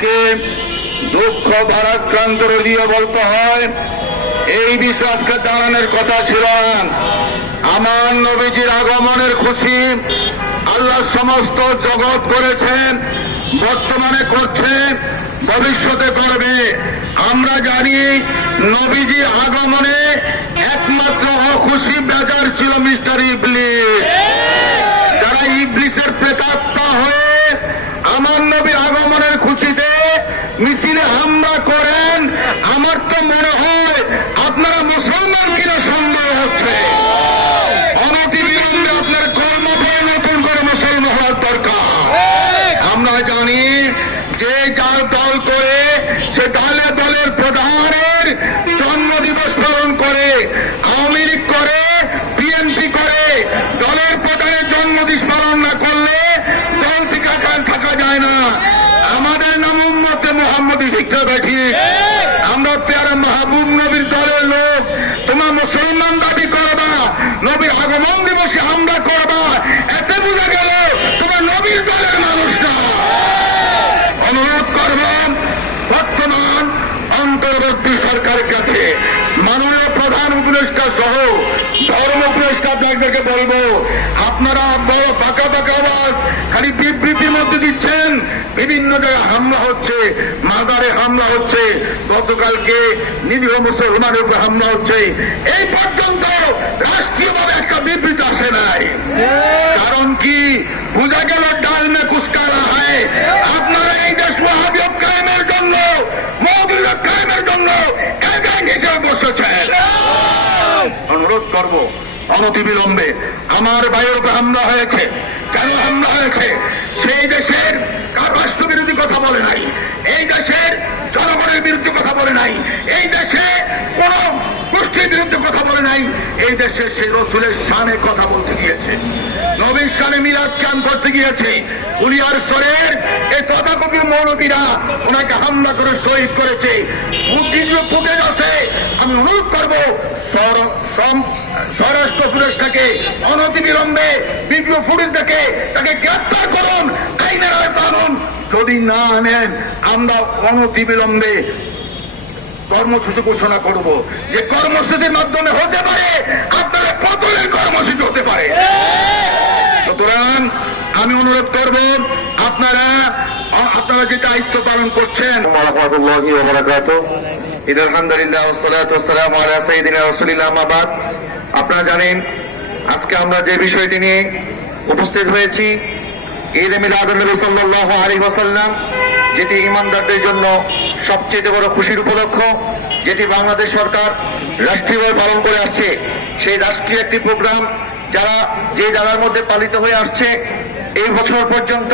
উম্মতকে দুঃখ ভারাক্রান্ত রিয়ে বলতে হয়, এই বিশ্বাসকে জানানোর কথা ছিল আমার নবীজির আগমনের খুশি আল্লাহ সমস্ত জগৎ করেছেন, বর্তমানে করছে, ভবিষ্যতে করবে। আমরা জানি নবীজি আগমনে একমাত্র অখুশি বেজার ছিল মিস্টার ইবলিস যারা ইবলিসের প্রেতাত্মা হয়ে আমার নবীর আগমনের খুশিতে মিছিলে হামলা করেন আমার তো মনে হয় আপনারা মুসলমান কিনা সন্দেহ হচ্ছে অনতিবিলম্বে আপনার কর্ম করে নতুন করে মুসলমান হওয়ার দরকার আমরা জানি যে যার দল করে সে দলে দলের প্রধানের জন্ম দিবস পালন করে আওয়ামী লীগ করে বিএনপি করে দলের প্রধানের জন্মদিন পালন না করলে দল থেকে আকার থাকা যায় না আমাদের নাম উম্মতে মোহাম্মদ শিক্ষা দেখি। আমরা পেয়ারা মাহবুব নবীর দলের লোক। তোমার মুসলমান দাবি করবা, নবীর আগমন দিবসে হামলা করবা। এতে বোঝা গেল, তোমার নবীর দলের মানুষ না। অনুরোধ করব, বর্তমান অন্তর্বর্তী সরকারের কাছে মাননীয় প্রধান উপদেষ্টা সহ ধর্ম উপদেষ্টা ব্যাগদেরকে বলব আপনারা বড় পাকা পাকা আওয়াজ, খালি বিবৃতির মধ্যে দিচ্ছেন। বিভিন্ন জায়গায় হামলা হচ্ছে, মাজারে হামলা হচ্ছে, গতকালকে নিরীহ মুসলমানের উপর হামলা হচ্ছে। এই পর্যন্ত রাষ্ট্রীয়ভাবে একটা বিবৃতি আসে নাই। কারণ কি? বোঝা গেল ডাল মে কুসকারা হয়। আপনারা এই দেশ ওয়াহাবিয়ত কায়েমের জন্য মৌদুল্লাহ কায়েমের জন্য একাই নিজে বসেছেন? অনুরোধ করব অনতিবিলম্বে আমার বাইরের উপর হামলা হয়েছে। কেন হামলা হয়েছে? সেই দেশের রাষ্ট্র বিরোধী কথা বলে নাই? এই দেশের জনগণের বিরুদ্ধে কথা বলে নাই। এই দেশে কোন গোষ্ঠীর বিরুদ্ধে কথা নাই, এই দেশে সেই রসুলের সামনে কথা বলতে গিয়েছে। নবীর সামনে মিলাদ চান করতে গিয়েছে। উলিয়ার স্বরের এই তথাকথিত মৌলবীরা ওনাকে হামলা করে শহীদ করেছে। ফুটেজ আছে আমি অনুরোধ করব স্বরাষ্ট্র উপদেষ্টাকে অনতিবিলম্বে ভিডিও ফুটেজ দেখে তাকে গ্রেপ্তার করুন আইনের আনুন যদি না আনেন আমরা অনতিবিলম্বে কর্মসূচি ঘোষণা করব। যে কর্মসূচির মাধ্যমে হতে পারে আপনারা কতদিন কর্মসূচি হতে পারে। সুতরাং আমি অনুরোধ করব আপনারা আপনারা যে দায়িত্ব পালন করছেন আপনারা জানেন আজকে আমরা যে বিষয়টি নিয়ে উপস্থিত হয়েছি ঈদ মিলাদ আলী ওসাল্লাম যেটি ইমানদারদের জন্য সবচেয়ে বড় খুশির উপলক্ষ যেটি বাংলাদেশ সরকার রাষ্ট্রীয়ভাবে পালন করে আসছে, সেই রাষ্ট্রীয় একটি প্রোগ্রাম যারা যে জায়গার মধ্যে পালিত হয়ে আসছে, এই বছর পর্যন্ত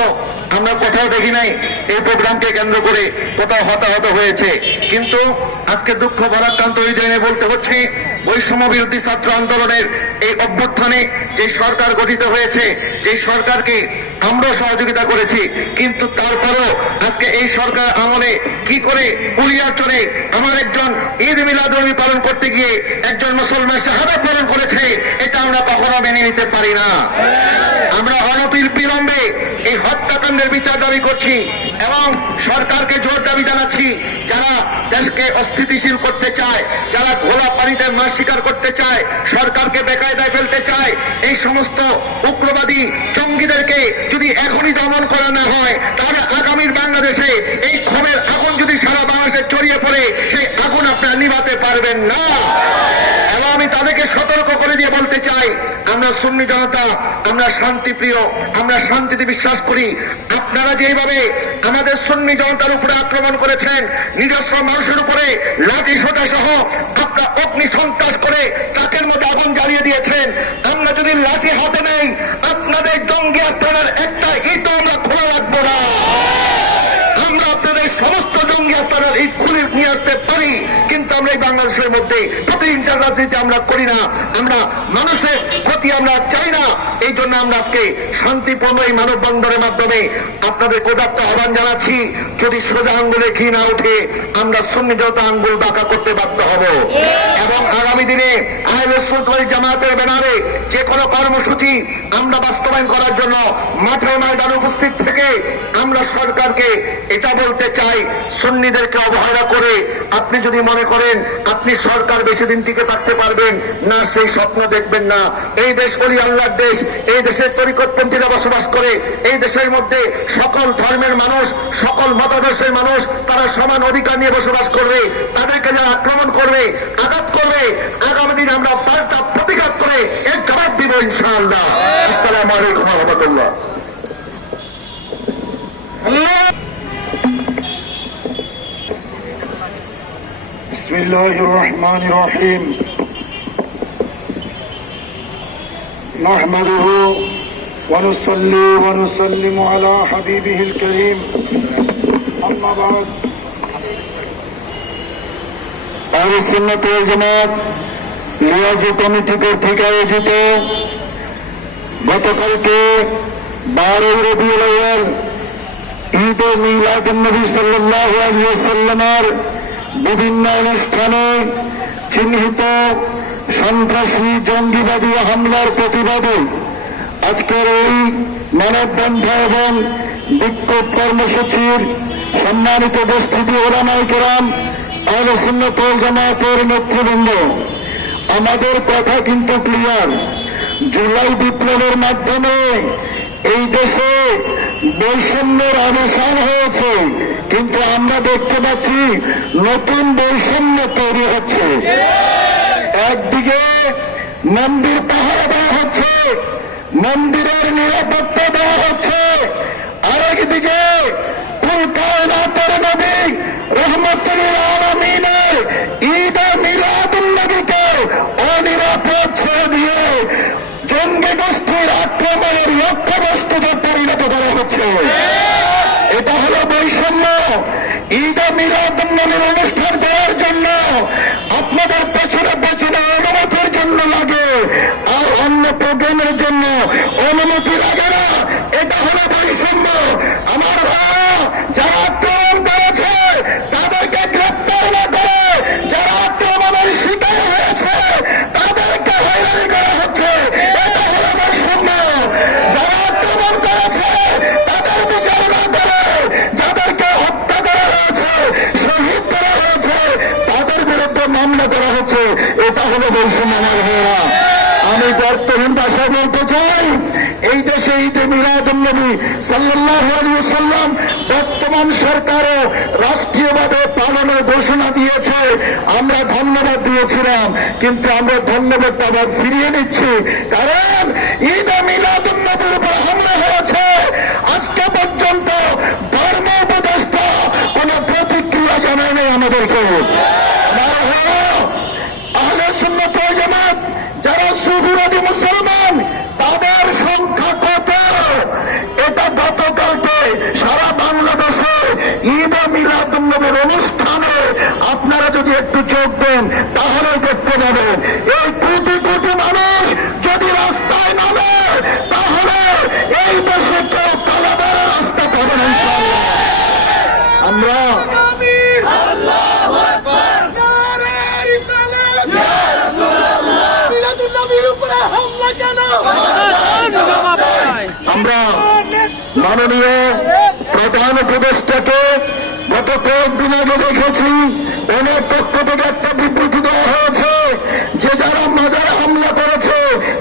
আমরা কোথাও দেখি নাই এই প্রোগ্রামকে কেন্দ্র করে কোথাও হতাহত হয়েছে। কিন্তু আজকে দুঃখ ভারাক্রান্ত হৃদয়ে বলতে হচ্ছে, বৈষম্য বিরোধী ছাত্র আন্দোলনের এই অভ্যুত্থানে যে সরকার গঠিত হয়েছে, যে সরকারকে আমরা সহযোগিতা করেছি, কিন্তু তারপরেও আজকে এই সরকার আমলে কি করে উলিয়ার চলে আমার একজন ঈদ মিলাদুল পালন করতে গিয়ে একজন মুসলমান শাহাদা পালন করেছে, এটা আমরা কখনো মেনে নিতে পারি না আমরা অনতির বিলম্বে এই হত্যাকাণ্ডের বিচার দাবি করছি এবং সরকারকে জোর দাবি জানাচ্ছি যারা দেশকে অস্থিতিশীল করতে চায়, যারা ঘোলা পানিতে মাছ শিকার করতে চায়, সরকারকে বেকায়দায় ফেলতে চায়, এই সমস্ত উগ্রবাদী জঙ্গিদেরকে যদি এখনই দমন করা না হয়, তাহলে আগামীর বাংলাদেশে এই ক্ষোভের আগুন যদি সারা বাংলাদেশে ছড়িয়ে পড়ে, সেই আগুন আপনারা নিভাতে পারবেন না এবং আমি তাদেরকে সতর্ক করে দিয়ে বলতে চাই আমরা সুন্নি জনতা, আমরা শান্তিপ্রিয়, আমরা শান্তিতে বিশ্বাস করি। আপনারা যেভাবে আমাদের সুন্নি জনতার উপরে আক্রমণ করেছেন, নিজস্ব মানুষের উপরে লাঠি সোটা সহ আপনার অগ্নি সন্ত্রাস করে তাকের মধ্যে আগুন জ্বালিয়ে দিয়েছেন। আমরা যদি লাঠি হাতে নেই, আপনাদের জঙ্গি আস্থানের একটা ইটও আমরা খোলা রাখব না। আমরা আপনাদের সমস্ত জঙ্গি আস্থানের ইট খুলে নিয়ে আসতে পারি, কিন্তু আমরা এই বাংলাদেশের মধ্যে প্রতিহিংসার রাজনীতি আমরা করি না। আমরা মানুষের ক্ষতি আমরা চাই না। এই জন্য আমরা আজকে শান্তিপূর্ণ এই মানববন্ধনের মাধ্যমে আপনাদের কোদাত্ত আহ্বান জানাচ্ছি। যদি সোজা আঙ্গুলে ঘি না উঠে আমরা সুন্নিজতা আঙ্গুল বাঁকা করতে বাধ্য হব। এবং আগামী দিনে আহলে জামাতের ব্যানারে যে কোনো কর্মসূচি আমরা বাস্তবায়ন করার জন্য মাঠে ময়দানে উপস্থিত থেকে আমরা সরকারকে এটা বলতে চাই, সুন্নিদেরকে অবহেলা করে আপনি যদি মনে করেন আপনি সরকার বেশি দিন টিকে থাকতে পারবেন, না সেই স্বপ্ন দেখবেন না। এই দেশ বলি আল্লাহর দেশ এই দেশের তরিকতপন্থীরা বসবাস করে এই দেশের মধ্যে সকল ধর্মের মানুষ সকল মতাদর্শের মানুষ তারা সমান অধিকার নিয়ে বসবাস করবে তাদেরকে যারা আক্রমণ করবে আঘাত করবে আগামী দিন আমরা পাল্টা প্রতিঘাত করে এর জবাব দিব ইনশাআল্লাহ আসসালামু আলাইকুম রহমতুল্লাহ بسم الله الرحمن الرحيم نحمده ونصلي ونسلم على حبيبه الكريم أما بعد أهل السنة والجماعت লিয়াজু কমিটি কর্তৃক আয়োজিত গতকালকে বারোই রবিউল আউয়াল ঈদ ও মিলাদ নবী সাল্লাহ আলিয়াল্লামের বিভিন্ন অনুষ্ঠানে চিহ্নিত সন্ত্রাসী জঙ্গিবাদী হামলার প্রতিবাদে আজকের এই মানববন্ধ এবং বিক্ষোভ কর্মসূচির সম্মানিত উপস্থিতি ওলামাই কেরাম আহলে সুন্নতুল জামাতের নেতৃবৃন্দ। আমাদের কথা কিন্তু ক্লিয়ার জুলাই বিপ্লবের মাধ্যমে এই দেশে বৈষম্যের অবসান হয়েছে, কিন্তু আমরা দেখতে পাচ্ছি নতুন বৈষম্য তৈরি হচ্ছে। একদিকে মন্দির পাহারা দেওয়া হচ্ছে মন্দিরের নিরাপত্তা দেওয়া হচ্ছে। আরেকদিকে আলমিনের ঈদ অনিরাপদ ছেড়ে দিয়ে জঙ্গি গোষ্ঠীর আক্রমণের লক্ষ্যবস্তুতে পরিণত করা হচ্ছে। এটা হলো বৈষম্য। ঈদ মিলাদুল নবীর অনুষ্ঠান অন্য প্রোগ্রামের জন্য অনুমতি লাগে না এটা হলো বৈষম্য আমার ভাইরা যারা আক্রমণ করেছে তাদেরকে গ্রেপ্তার না করে যারা আক্রমণের শিকার হয়েছে তাদেরকে হয়রানি করা হচ্ছে এটা হলো বৈষম্য যারা আক্রমণ করেছে তাদের বিচার না করে যাদেরকে হত্যা করা হয়েছে শহীদ করা হয়েছে তাদের বিরুদ্ধে মামলা করা হচ্ছে এটা হলো বৈষম্য আমার ভাইয়েরা আমি বর্তমান ভাষায় বলতে চাই এই দেশে ঈদে মিলাদুল নবী সাল্লাল্লাহু আলাইহি সাল্লাম বর্তমান সরকারও রাষ্ট্রীয়ভাবে পালনের ঘোষণা দিয়েছে। আমরা ধন্যবাদ দিয়েছিলাম, কিন্তু আমরা ধন্যবাদটা আবার ফিরিয়ে নিচ্ছি। কারণ ঈদে মিলাদুল নবীর উপর হামলা হয়েছে। আজকে পর্যন্ত ধর্ম উপদেষ্টা কোন প্রতিক্রিয়া জানায়নি আমাদেরকে আমার ভাইরা, আহলে সুন্নাত ওয়াল জামাত যারা সুবিরোধী মুসলমান তাদের সংখ্যা কত এটা গতকালকে সারা বাংলাদেশে ঈদ মিলাদুল্নবীর অনুষ্ঠানে আপনারা যদি একটু চোখ দেন, তাহলে দেখতে পাবেন এই কোটি কোটি মানুষ যদি রাস্তায় নামে, তাহলে এই দেশে কেউ পালাবার রাস্তা পাবে না আমরা আমরা মাননীয় প্রধান উপদেষ্টাকে গত কয়েকদিন আগে দেখেছি ওনার পক্ষ থেকে একটা বিবৃতি দেওয়া হয়েছে যে যারা মাজারে হামলা করেছে,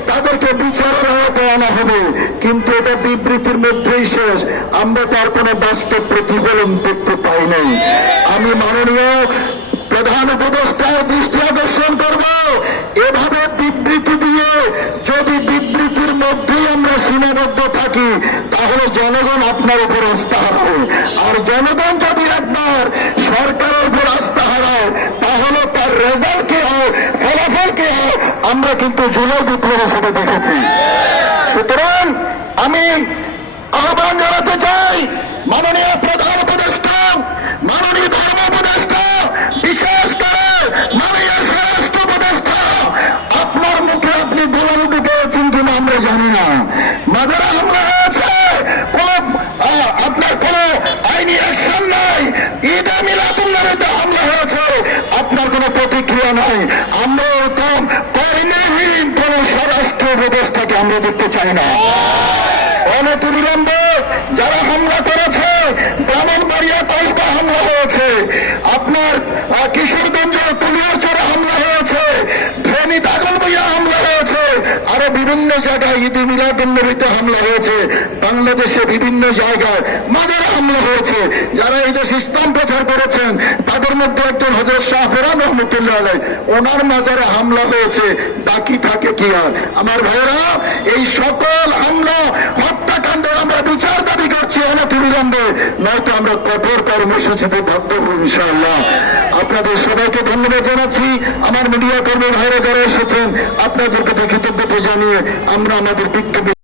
তাদেরকে বিচারের আওতায় আনা হবে। কিন্তু এটা বিবৃতির মধ্যেই শেষ। আমরা তার কোনো বাস্তব প্রতিফলন দেখতে পাই নাই। আমি মাননীয় প্রধান উপদেষ্টার দৃষ্টি আকর্ষণ করব। এভাবে বিবৃতি দিয়ে থাকি, তাহলে জনগণ আপনার উপর আস্থা হারাবে আর জনগণ যদি একবার সরকারের উপর আস্থা হারায়, তাহলে তার রেজাল্ট কি হয়, ফলাফল কি হয়, আমরা কিন্তু জুলাই বিপ্লবের সাথে দেখেছি। সুতরাং আমি আহ্বান জানাতে চাই, মাননীয় প্রধান উপদেষ্টা, মাননীয় ধর্ম উপদেষ্টা, বিশেষ করে মাননীয় স্বরাষ্ট্র উপদেষ্টা, আপনার মুখে আপনি বলুন ঢুকে কিন্তু আমরা জানি না। মাদারা নাই আমরা তো কর্মহীন কোন স্বরাষ্ট্র ব্যবস্থাকে আমরা দেখতে চাই না। অনেক বিলম্ব যারা হামলা করেছে, ব্রাহ্মণবাড়িয়া কসবা হামলা হয়েছে আপনার আহ, কিশোরগঞ্জ তুলিয়াচরে হামলা হয়েছে ফেনী দাগলবইয়া হামলা হয়েছে আরও বিভিন্ন জায়গায় ঈদ মিলাদুন্নবীতে হামলা হয়েছে। বাংলাদেশে বিভিন্ন জায়গায় মাদের হামলা হয়েছে। যারা এই দেশ ইসলাম প্রচার করেছেন, তাদের মধ্যে একজন হজরত শাহ ফেরান রহমতুল্লাহ আলাই ওনার মাজারে হামলা হয়েছে। বাকি থাকে কি আর? আমার ভাইয়েরা, এই সকল হামলা, হত্যাকাণ্ডের আমরা বিচার দাবি করছি অনতিবিলম্বে নয়তো আমরা কঠোর কর্মসূচিতে থাকতে হব ইনশাআল্লাহ। আপনাদের সবাইকে ধন্যবাদ জানাচ্ছি। আমার মিডিয়া কর্মী ভাইরা যারা এসেছেন, আপনাদেরকে কৃতজ্ঞতা জানিয়ে আমরা আমাদের বিক্ষোভ